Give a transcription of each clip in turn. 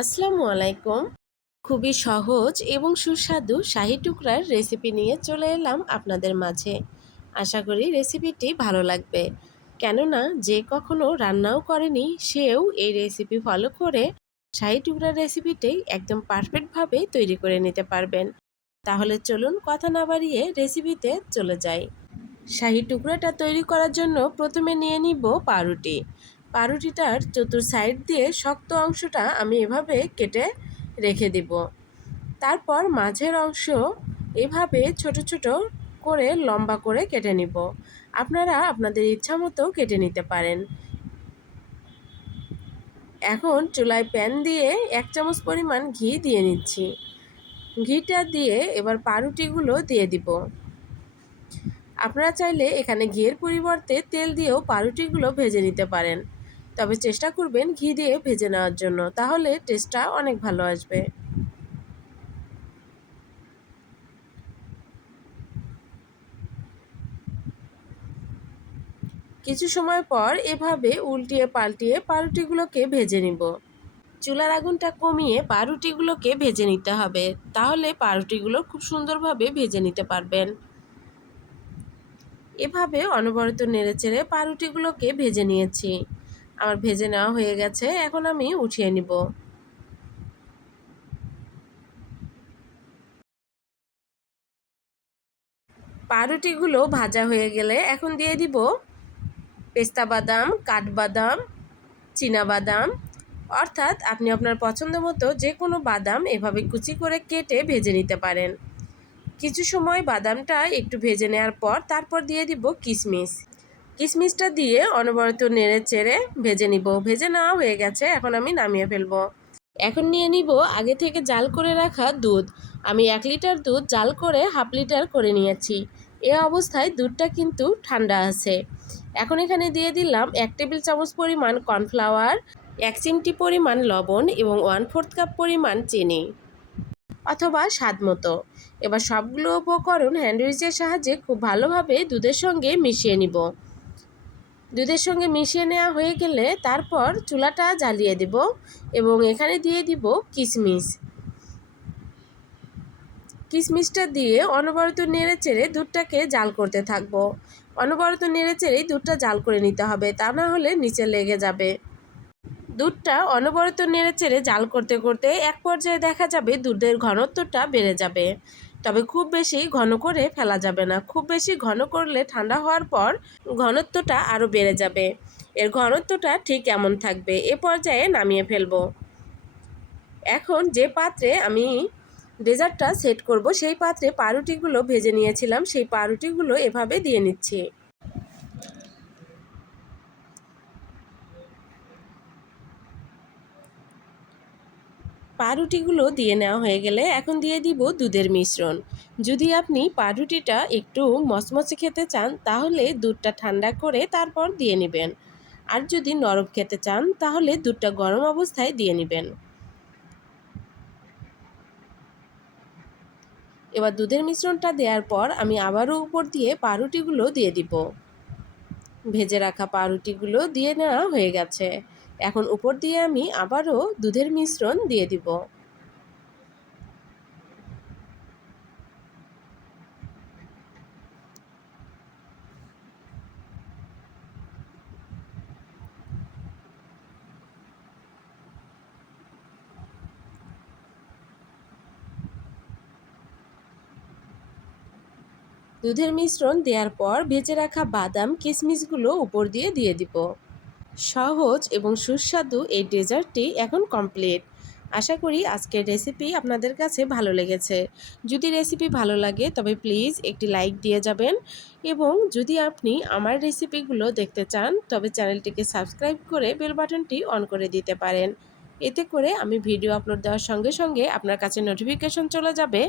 আসসালামু আলাইকুম। খুবই সহজ এবং সুস্বাদু শাহী টুকরার রেসিপি নিয়ে চলে এলাম আপনাদের মাঝে। আশা করি রেসিপিটি ভালো লাগবে। কেননা যে কখনো রান্নাও করেনি সেও এই রেসিপি ফলো করে শাহী টুকরার রেসিপিটি একদম পারফেক্টভাবে তৈরি করে নিতে পারবেন। তাহলে চলুন কথা না বাড়িয়ে রেসিপিতে চলে যাই। শাহী টুকরাটা তৈরি করার জন্য প্রথমে নিয়ে নিব পাউরুটি। পাউরুটিটার চতুর সাইড দিয়ে শক্ত অংশটা আমি এভাবে কেটে রেখে দিব। তারপর মাঝের অংশ এভাবে ছোট ছোট করে লম্বা করে কেটে নিব। আপনারা আপনাদের ইচ্ছা মতো কেটে নিতে পারেন। এখন চুলায় প্যান দিয়ে 1 চামচ পরিমাণ ঘি দিয়ে নিচ্ছি। ঘিটা দিয়ে এবার পাউরুটিগুলো দিয়ে দিব। আপনারা চাইলে এখানে ঘিয়ের পরিবর্তে তেল দিয়েও পাউরুটিগুলো ভেজে নিতে পারেন, তবে চেষ্টা করবেন ঘি দিয়ে ভেজে নেওয়ার জন্য, তাহলে টেস্টটা অনেক ভালো আসবে। কিছু সময় পর এভাবে উল্টিয়ে পাল্টিয়ে পাউরুটিগুলোকে ভেজে নিব। চুলার আগুনটা কমিয়ে পাউরুটিগুলোকে ভেজে নিতে হবে, তাহলে পাউরুটিগুলো খুব সুন্দরভাবে ভেজে নিতে পারবেন। এভাবে অনবরত নেড়েচেড়ে পাউরুটিগুলোকে ভেজে নিয়েছি। আমার ভেজে নেওয়া হয়ে গেছে, এখন আমি উঠিয়ে নিব। পাউরুটিগুলো ভাজা হয়ে গেলে এখন দিয়ে দিব পেস্তা বাদাম, কাঠবাদাম, চীনা বাদাম, অর্থাৎ আপনি আপনার পছন্দ মতো যে কোনো বাদাম এভাবে কুচি করে কেটে ভেজে নিতে পারেন। কিছু সময় বাদামটা একটু ভেজে নেওয়ার পর তারপর দিয়ে দিব কিশমিশ। কিশমিশটা দিয়ে অনবরত নেড়ে চেড়ে ভেজে নিব। ভেজে নেওয়া হয়ে গেছে, এখন আমি নামিয়ে ফেলবো। এখন নিয়ে নিব আগে থেকে জাল করে রাখা দুধ। আমি 1 লিটার দুধ জাল করে হাফ লিটার করে নিয়েছি। এ অবস্থায় দুধটা কিন্তু ঠান্ডা আছে। এখন এখানে দিয়ে দিলাম 1 টেবিল চামচ পরিমাণ কর্নফ্লাওয়ার, 1 চিমটি পরিমাণ লবণ এবং 1/4 কাপ পরিমাণ চিনি অথবা স্বাদ মতো। এবার সবগুলো উপকরণ হ্যান্ড উইচের সাহায্যে খুব ভালোভাবে দুধের সঙ্গে মিশিয়ে নিব। দুধের সঙ্গে মিশিয়ে নেওয়া হয়ে গেলে তারপর চুলাটা জ্বালিয়ে দেব এবং এখানে দিয়ে দিব কিশমিশ। কিশমিশটা দিয়ে অনবরত নেড়ে চেড়ে দুধটাকে জাল করতে থাকবো। অনবরত নেড়ে চেড়েই দুধটা জাল করে নিতে হবে, তা না হলে নিচে লেগে যাবে। দুধটা অনবরত নেড়ে চেড়ে জাল করতে করতে এক পর্যায়ে দেখা যাবে দুধের ঘনত্বটা বেড়ে যাবে। তবে খুব বেশি ঘন করে ফেলা যাবে না, খুব বেশি ঘন করলে ঠান্ডা হওয়ার পর ঘনত্বটা আরও বেড়ে যাবে। এর ঘনত্বটা ঠিক এমন থাকবে। এ পর্যায়ে নামিয়ে ফেলবো। এখন যে পাত্রে আমি ডেজার্টটা সেট করব সেই পাত্রে পাউরুটিগুলো ভেজে নিয়েছিলাম, সেই পাউরুটিগুলো এভাবে দিয়ে নিচ্ছি। পাউরুটিগুলো দিয়ে নেওয়া হয়ে গেলে এখন দিয়ে দিব দুধের মিশ্রণ। যদি আপনি পাউরুটিটা একটু মচমচে খেতে চান তাহলে দুধটা ঠান্ডা করে তারপর দিয়ে নেবেন, আর যদি নরম খেতে চান তাহলে দুধটা গরম অবস্থায় দিয়ে নেবেন। এবার দুধের মিশ্রণটা দেওয়ার পর আমি আবারও উপর দিয়ে পাউরুটিগুলো দিয়ে দিব। ভেজে রাখা পাউরুটিগুলো দিয়ে নেওয়া হয়ে গেছে। এখন উপর দিয়ে আমি আবারও দুধের মিশ্রণ দিয়ে দিব। দুধের মিশ্রণ দেওয়ার পর ভেজে রাখা বাদাম কিশমিশগুলো উপর দিয়ে দিয়ে দিব। সহজ এবং সুস্বাদু এই ডেজার্টটি এখন কমপ্লিট। আশা করি আজকের রেসিপি আপনাদের কাছে ভালো লেগেছে। যদি রেসিপি ভালো লাগে তবে প্লিজ একটি লাইক দিয়ে যাবেন, এবং যদি আপনি আমার রেসিপিগুলো দেখতে চান তবে চ্যানেলটিকে সাবস্ক্রাইব করে বেল বাটনটি অন করে দিতে পারেন। এতে করে আমি ভিডিও আপলোড দেওয়ার সঙ্গে সঙ্গে আপনার কাছে নোটিফিকেশন চলে যাবে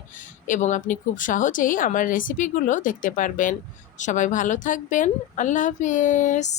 এবং আপনি খুব সহজেই আমার রেসিপিগুলো দেখতে পারবেন। সবাই ভালো থাকবেন। আল্লাহ হাফেজ।